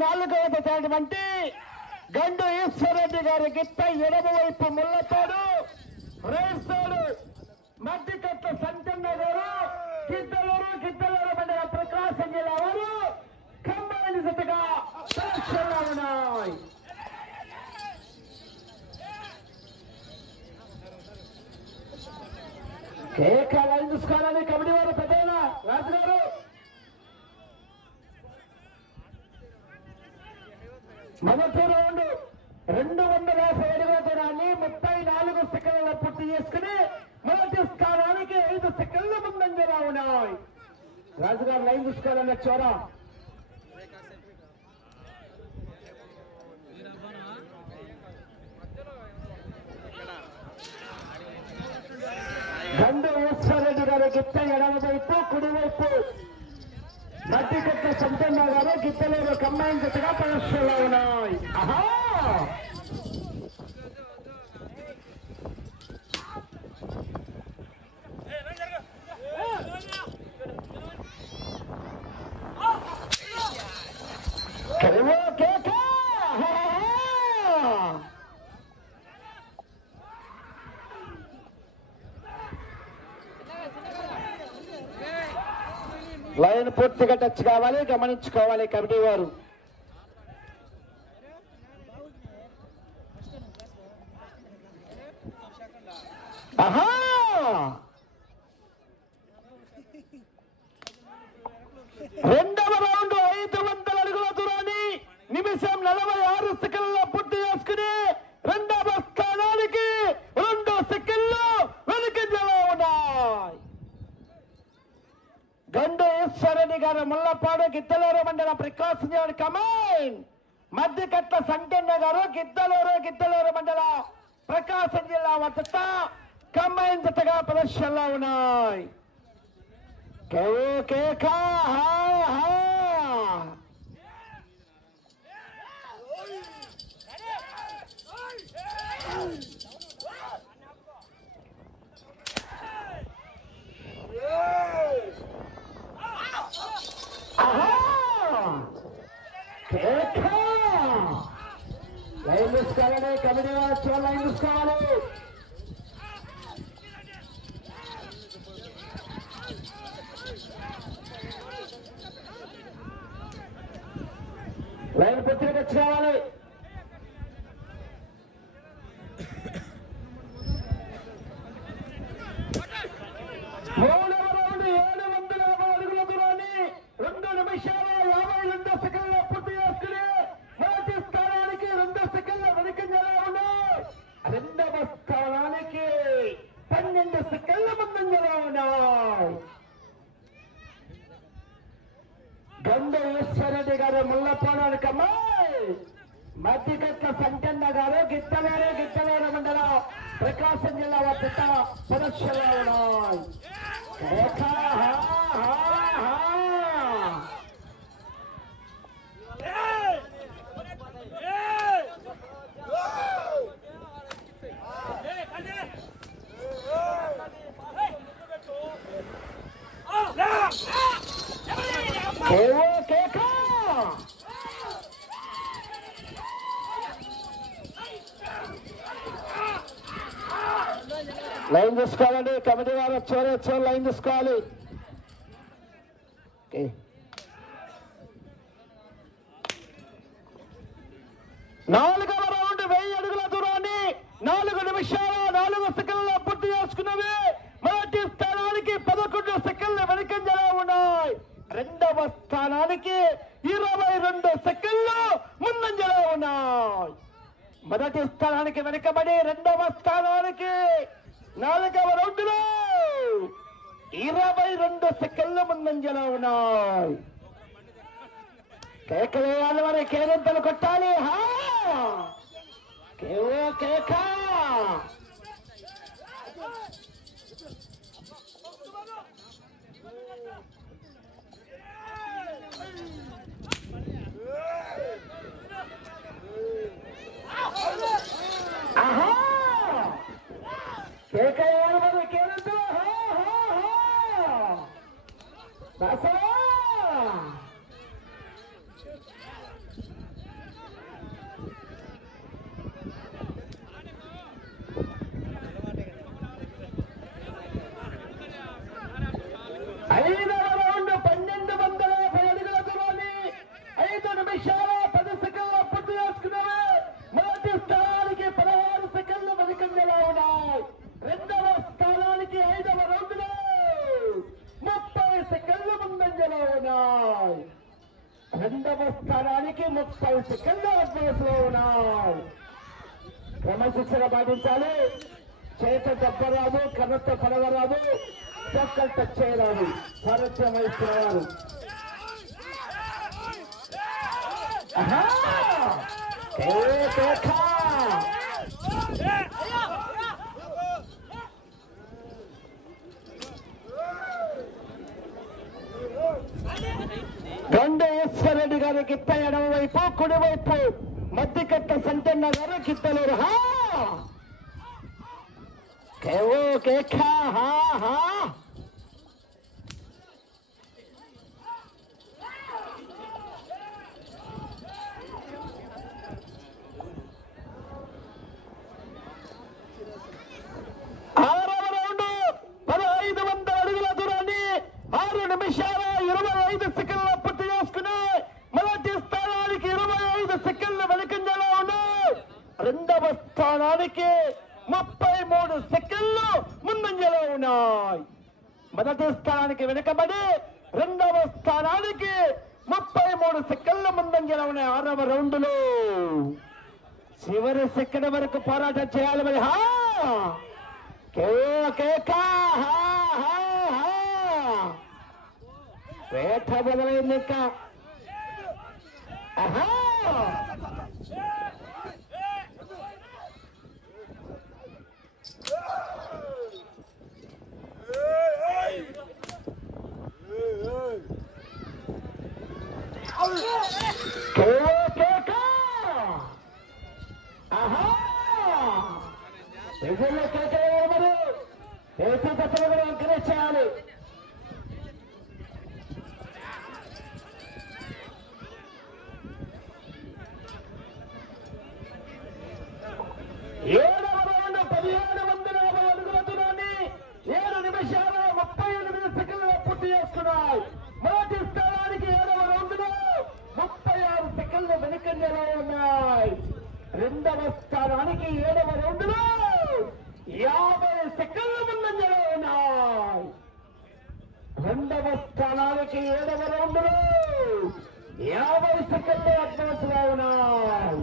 4వ గండు ఈశ్వరరెడ్డి గారి గిత్త ఎడమ వైపు ముల్లతోడు రేస్తాడు మధ్యకట్ల సంచన్న గారు గిద్దలూరు మండల ప్రకాశం జిల్లా వారు కంబైన్ జతగా ఉన్నాయి. కేక లైన్ చూసుకోవాలని కమిటీ వారు పెద్దయిన రాజు గారు మొదటి రౌండ్ 250 అడుగుల దూరాన్ని 34 సెకండ్లలో పూర్తి చేసుకుని మొదటి స్థానానికి 5 సెకండ్ల ముందంజలా ఉన్నాయి. రాజుగారు లైన్ చూసుకోవాలన్న చోరా గండు ఈశ్వరరెడ్డి గారి గిత్త ఎడమ వైపు కుడివైపు మధ్యకట్ల సంతన్న గారు గిత్తలూరు కంబైన్ జతగా ప్రదర్శనలో ఉన్నాయి. లైన్ పూర్తిగా టచ్ కావాలి, గమనించుకోవాలి కమిటీ వారు. రెండవ రౌండ్ 500 అడుగుల దూరాన్ని నిమిషం 46 సెకండ్లలో పూర్తి చేసుకుని రెండవ స్థానానికి 2 సెకండ్లు వెనుకంజలో ఉన్నాయి. గండు ఈశ్వరరెడ్డి గారు ముల్లపాడు గిద్దలూరు మండల ప్రకాశం జిల్లా కమాండ్ మధ్యకట్ల సంకన్న గారు గిద్దలూరు మండల ప్రకాశం జిల్లా వద్ద కంబైన్ జతగా ప్రదర్శనలో ఉన్నాయి. లైన్ చూసుకోవాలని కమిటీ వారు లైన్ చూసుకోవాలి. లైన్ పూర్తిగా టచ్ కావాలి. మూడవ రౌండ్ 750 అడుగుల దూరాన్ని 2 నిమిషాల 52 సెకండ్ల పూర్తి చేసుకుని మొదటి స్థానానికి 2 సెకండ్ల వెనుకంజలో ఉన్నాయి. రెండవ స్థానానికి 12 సెకండ్ల ముందంజలో ఉన్నాయి. గండు ఈశ్వరరెడ్డి గారు ముల్లపాడు కమ్మాయి మధ్యకట్ల సంకన్న గారు గిద్దలూరు మండల ప్రకాశం జిల్లా వద్ద ప్రదర్శనలో ఉన్నాయి. లైన్ చూసుకోవాలండి కమిటీ వారు వచ్చారు లైన్ చూసుకోవాలి. నాలుగవ రౌండ్ 1000 అడుగుల దూరాన్ని 4 నిమిషాల 4 సెకండ్ల పూర్తి చేసుకున్నవి మొదటి స్థానానికి 11 సెకండ్ల వెనుకంజలో ఉన్నాయి. రెండవ స్థానానికి 22 సెకండ్లు ముందంజలో ఉన్నాయి. మొదటి స్థానానికి వెనుకబడి రెండవ స్థానానికి 4వ రౌండ్లో 22 సెకండ్ల ముందంజలో ఉన్నాయి. కేకలేయాలి, మరి కేరింతలు కొట్టాలి. కేక కేకలేయాలి, మరి కేరింతలు. స్థానానికి 30 సెకండ్ల అడ్వాన్స్ లో ఉన్నాయి. క్రమశిక్షణ పాటించాలి. చేత దెబ్బరాదు, కన్నతో పడవరాదు, చక్కలు టచ్ చేయరాదు. సారథ్యం వహిస్తున్నారు. గండేశ్వరరెడ్డి గారి గిత్త ఎడమ వైపు, కుడివైపు మధ్యకట్ట సంతన్న గారు గిత్తలేరు. రెండవ స్థానానికి 33 సెకండ్లు ముందంజలో ఉన్నాయి. మొదటి స్థానానికి వెనుకబడి రెండవ స్థానానికి 33 సెకండ్ల ముందంజలో ఉన్నాయి. 6వ రౌండ్లో చివరి సెకండ్ వరకు పోరాటం చేయాలి. మరి వేట మొదలైంది. ఇంకా ప్రజల్లో కేకలు మరి ఏపీ తప్పలు కూడా ఎంకరేజ్ చేయాలి. ఏడవ రౌండ్ 1750 అడుగుల దూరాన్ని 7 నిమిషాల 38 సెకండ్లు పూర్తి చేసుకున్నాయి. మొదటి స్థానానికి 7వ రౌండ్ లో 36 సెకండ్లు వెనుకంజలో ఉన్నాయి. రెండవ స్థానానికి 7వ రౌండ్ లో 50 సెకండ్లు ముందంజలో ఉన్నాయి. రెండవ స్థానానికి 7వ రౌండ్ లో 50 సెకండ్లు అడ్వాన్స్ లో ఉన్నాయి.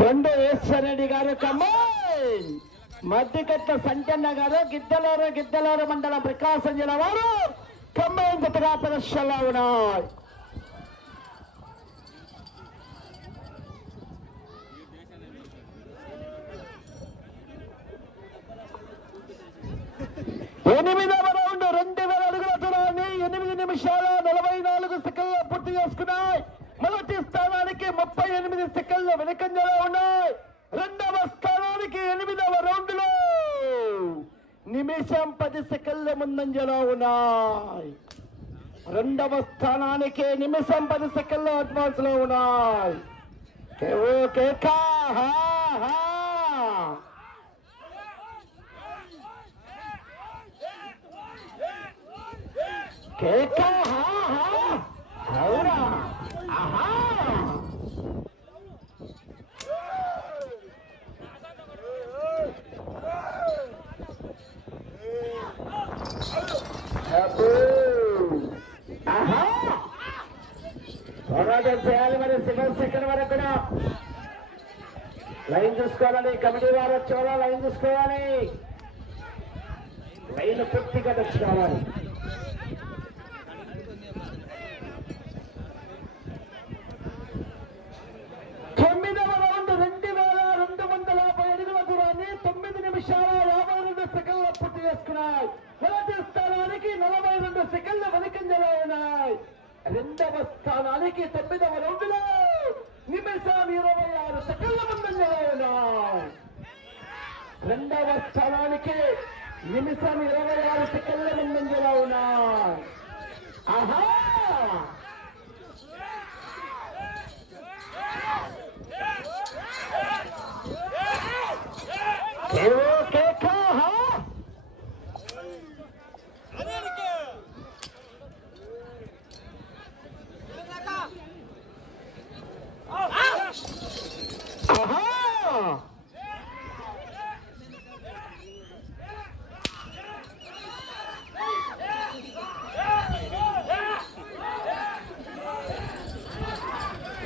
గండేశ్వరరెడ్డి గారు కమ్మాయి, మధ్యకట్ట సంచన్న గారు గిద్దలూరు మండలం ప్రకాశం జిల్లా వారు కమ్మాయి జతగా ప్రదర్శనలో ఉన్నాయి. ఎనిమిదవ రౌండ్ 2000 అడుగుల దూరాన్ని 8 నిమిషాల 44 సెకండ్లు పూర్తి చేసుకున్నాయి. మొదటి స్థానానికి 38 సెకండ్లు వెనుకంజలో ఉన్నాయి. రెండవ స్థానానికి 8వ రౌండ్ లో నిమిషం 10 సెకండ్ల ముందంజలో ఉన్నాయి. రెండవ స్థానానికి నిమిషం 10 సెకండ్లు అడ్వాన్స్ లో ఉన్నాయి. అవునా పోరాటం చేయాలి. మరి 7 సెకండ్ వరకు కూడా లైన్ చూసుకోవాలి. కమిటీ వారు వచ్చేవాళ్ళ లైన్ చూసుకోవాలి. లైన్ పూర్తిగా తెచ్చుకోవాలి. మొదటి స్థానానికి 42 సెకండ్ల వెనుకంజలో ఉన్నాయి. రెండవ స్థానానికి 9వ రౌండ్లో నిమిషం 26 సెకండ్ల ముందంజలో ఉన్నాయి. రెండవ స్థానానికి నిమిషం 26 సెకండ్ల ముందంజలో ఉన్నాయి.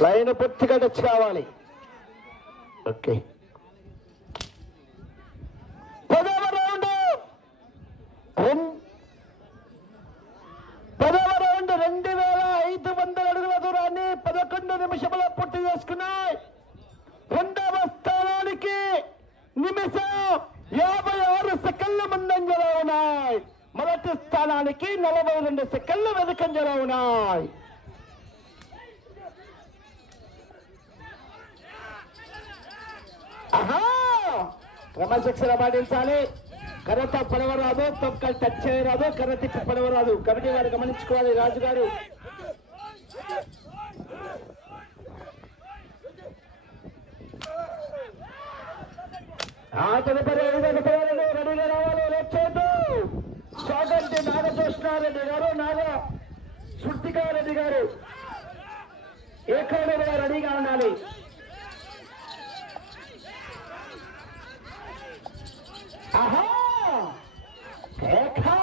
లైన్ పూర్తిగా టచ్ కావాలి. ఓకే, 10వ రౌండ్ 2500 అడుగుల దూరాన్ని 11 నిమిషంలో పూర్తి చేసుకున్నాయి. 2వ స్థానానికి నిమిషం 56 సెకండ్ల ముందంజలో ఉన్నాయి. మొదటి స్థానానికి 42 సెకండ్లు వెనుకంజలో ఉన్నాయి. క్రమశిక్షణ పాటించాలి. కర్రతో పడవరాదు, తొక్కలు టచ్ చేయరాదు, కర్ర తిప్పి పడవరాదు. కమిటీ వారు గమనించుకోవాలి. రాజుగారు తదుపరి రెడీగా రావాలి. లేచేదు సాగంటి నాగకృష్ణారెడ్డి గారు, నాగ శృతికారెడ్డి గారు ఏకైనా రెడీగా ఉండాలి. ఆహా ఏకా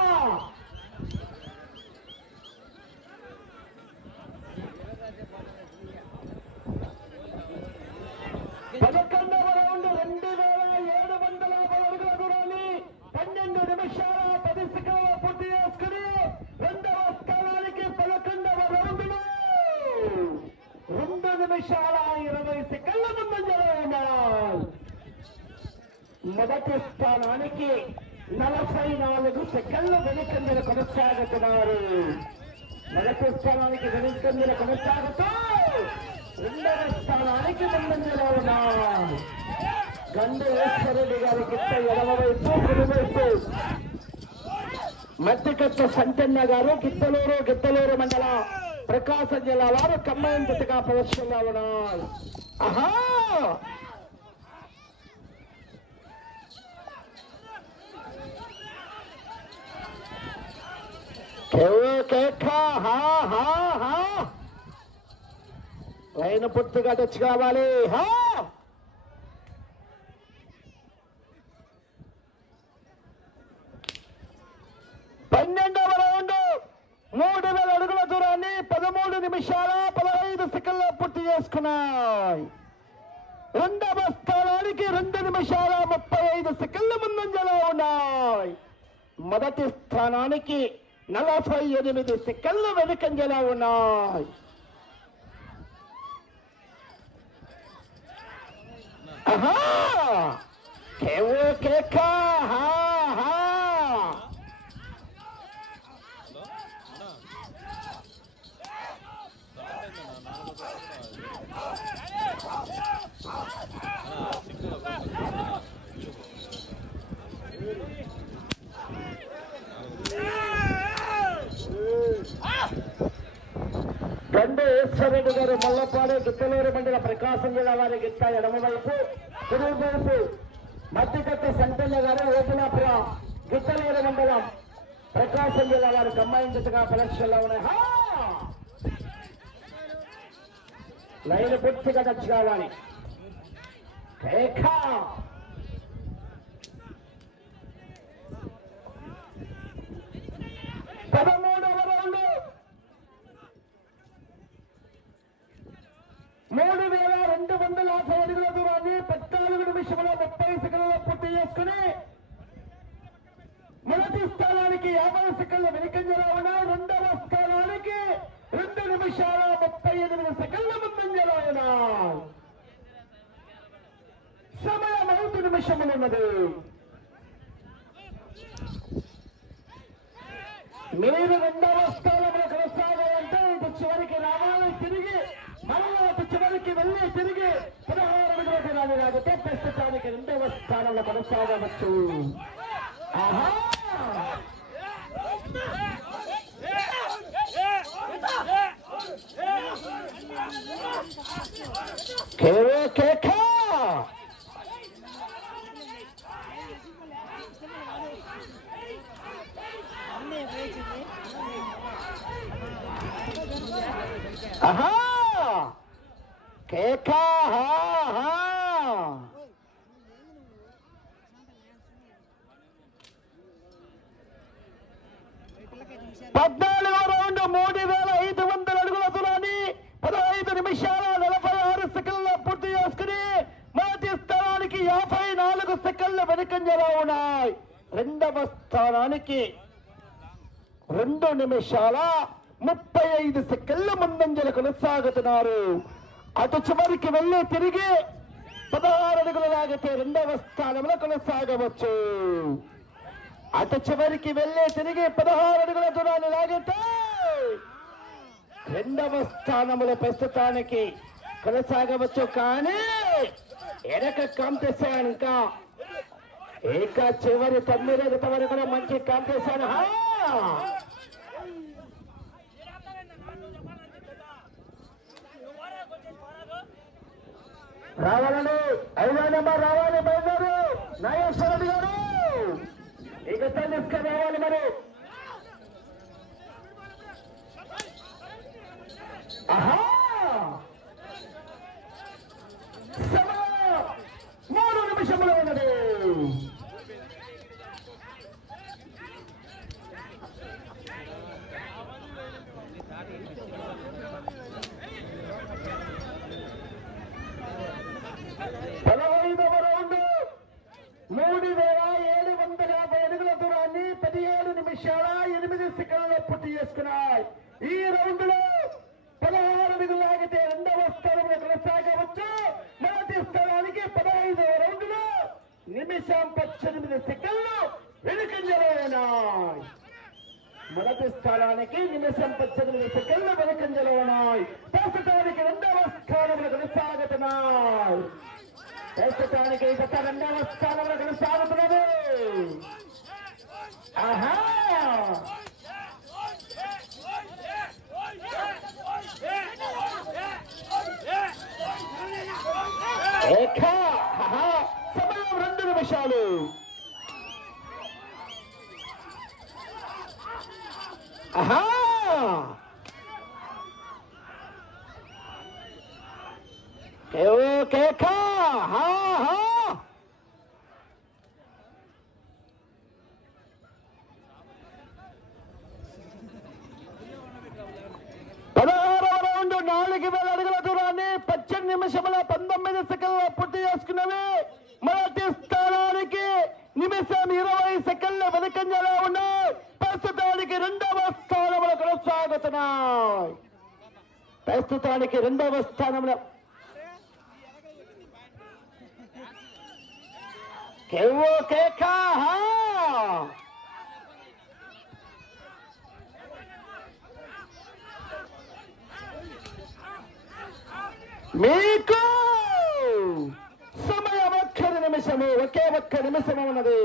11వ రౌండ్ 2750 అడుగుల దూరాన్ని 12 నిమిషాల 10 సెకండ్ల పూర్తి చేసుకుని 2వ స్థానానికి 11వ రౌండ్లో 2 నిమిషాల 20 సెకండ్ల ముందంజలో ఉన్నాయి. మొదటి స్థానానికి 44 సెకండ్లు వెనుకంజలు కొనసాగుతున్నారు. మొదటి స్థానానికి వెనుకంజలు కొనసాగుతూ 2వ స్థానానికి ముందంజలో ఉన్నారు. గండేశ్వరరెడ్డి గారి గిట్ట ఎడమవైపు, కుడివైపు మధ్యకట్ట సంతన్న గారు గిద్దలూరు మండలం ప్రకాశం జిల్లా వారు కమ్మాయం జతగా ప్రదర్శనలో ఉన్నారు. ఆహా లైన్ పూర్తిగా టచ్ కావాలి. 12వ రౌండ్ 3000 అడుగుల దూరాన్ని 13 నిమిషాల 15 సెకండ్ల పూర్తి చేసుకున్నాయి. 2వ స్థానానికి 2 నిమిషాల 35 సెకండ్ల ముందంజలో ఉన్నాయి. మొదటి స్థానానికి 48 సెకండ్లు వెనుకంజలో ఉన్నాయి. గండేశ్వరరెడ్డి గారు మల్లపాడు గిద్దలూరు మండల ప్రకాశం జిల్లా వారి గిట్ట ఎడమవైపు, కుడివైపు మధ్యకట్ట సంతయ్య గారు ఓపెనాపురం గిద్దలూరు మండలం ప్రకాశం జిల్లా వారి కమ్మాయి జతగా పరీక్షల్లో ఉన్నాయి. లైన్ పూర్తిగా టచ్ కావాలి. 13వ రౌండ్ 3250 అడుగుల దూరాన్ని 14 నిమిషముల 30 సెకండ్లలో పూర్తి చేసుకుని మొదటి స్థానానికి 50 సెకండ్ల వెనుకంజలో ఉన్నాయి. 2వ స్థానానికి 2 నిమిషాల 38 సెకండ్ల ముందంజలో ఉన్నాయి. సమయం 5 నిమిషములు ఉన్నది. మీరు 2వ స్థానంలో కొనసాగాలంటే ఇటు చివరికి రావాలి, తిరిగి మరలా అటు చివరికి వెళ్ళి తిరిగి 16 అడుగులకు రాలిరాగితే ప్రస్తుతానికి 2వ స్థానంలో కొనసాగవచ్చు. ఆహా ఆహా కేకా 14వ రౌండ్ 3500 అడుగుల దూరాన్ని 15 నిమిషాల ఉన్నాయి. రెండవ స్థానానికి 2 నిమిషాల 35 సెకండ్ల ముందంజలు కొనసాగుతున్నారు. అటు చివరికి వెళ్ళి తిరిగి 16 అడుగులు లాగితే రెండవ స్థానంలో కొనసాగవచ్చు. అటు చివరికి వెళ్ళి తిరిగి 16 అడుగుల దూరాన్ని లాగితే రెండవ స్థానంలో ప్రస్తుతానికి కొనసాగవచ్చు. కానీ వెనక కాంపిటీషన్ ఇంకా చివరి 9 వరకు కూడా మంచి కాంపిటీషన్. రావాలని 5వ నెంబర్ రావాలి. బయలుదేరు నాగేశ్వర రెడ్డి గారు ఇక తీసుకొని రావాలి. మరి ఆహా 3 నిమిషంలో ఉన్నది. రౌండ్ 3750 అడుగుల దూరాన్ని 17 నిమిషాల 8 సెకండ్లలో పూర్తి చేసుకున్నాయి. ఈ రౌండ్ లో 16 అడుగులు లాగితే రెండవ స్థానంలో కొనసాగవచ్చు. మొదటి స్థానానికి 15వ రౌండ్ లో నిమిషం 18 సెకండ్లు వెనుకంజలో ఉన్నాయి. మొదటి స్థానానికి నిమిషం 18 సెకండ్లు వెనుకంజలో ఉన్నాయి. ప్రస్తుతానికి రెండవ స్థానంలో కొనసాగుతున్నాయి. ప్రస్తుతానికి గత రెండవ స్థానంలో కొనసాగుతున్నది. ఆహా సమయం 2 నిమిషాలు. ఆహా కేకా 16వ రౌండ్ 4000 అడుగుల దూరాన్ని 18 నిమిషముల 19 సెకండ్ల పూర్తి చేసుకున్నవి. మొదటి స్థానానికి నిమిషం 20 సెకండ్ల వెనుకంజలో ఉన్నాయి. ప్రస్తుతానికి రెండవ స్థానంలో కొనసాగుతున్నాయి. ప్రస్తుతానికి రెండవ స్థానంలో కేకా మీకు సమయం 1 నిమిషము. ఒకే 1 నిమిషము ఉన్నది.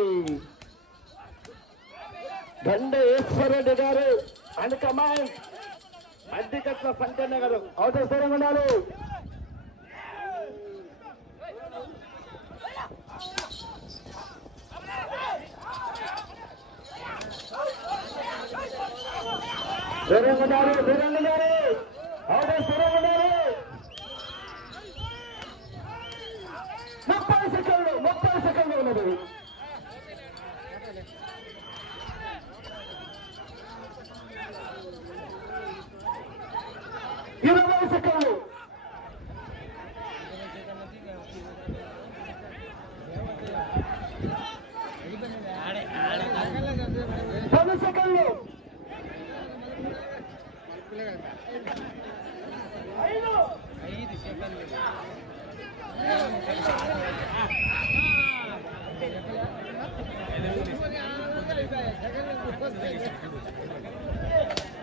గండేశ్వరరెడ్డి గారు అండ్ కమాండ్ అడ్డికట్ల సంకన్న గారు అవసరం ఉండాలి. దూరంగా ఉండాలి. అవసరం ఉండాలి. 30 సెకండ్లు ఉన్నది. సెకండ్లు 10 సెకండ్లు 5 సెకండ్లు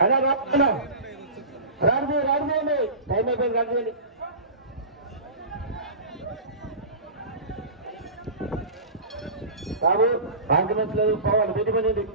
అలా రాజేయండి. టైం అయిపోయింది. రాజేయండి. బాబు ఆర్గ్యుమెంట్స్ లేదు. పోవాలి. పెట్టుకోండి.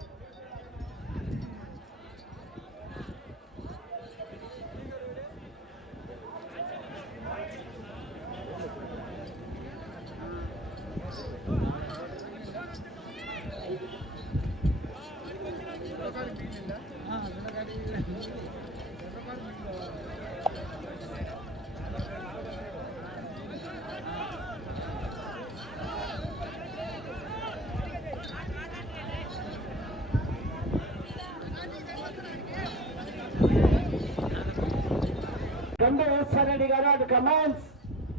గండేశ్వరరెడ్డి గారు అటు కమాండ్స్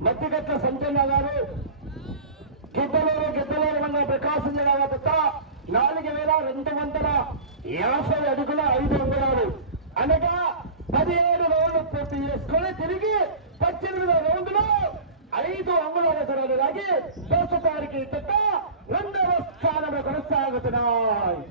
మధ్యగట్ల సంచన్న గారు గిద్దలూరు ఉన్న ప్రకాశం జిల్లా జత 4250 అడుగుల 5 అంగుళాలు అనగా 17 రౌండ్లు పూర్తి చేసుకుని తిరిగి 18వ రౌండ్లో 5 అంగుళాల దూరాలు లాగి ప్రస్తుతానికి జత 2వ స్థానంలో కొనసాగుతున్నాయి.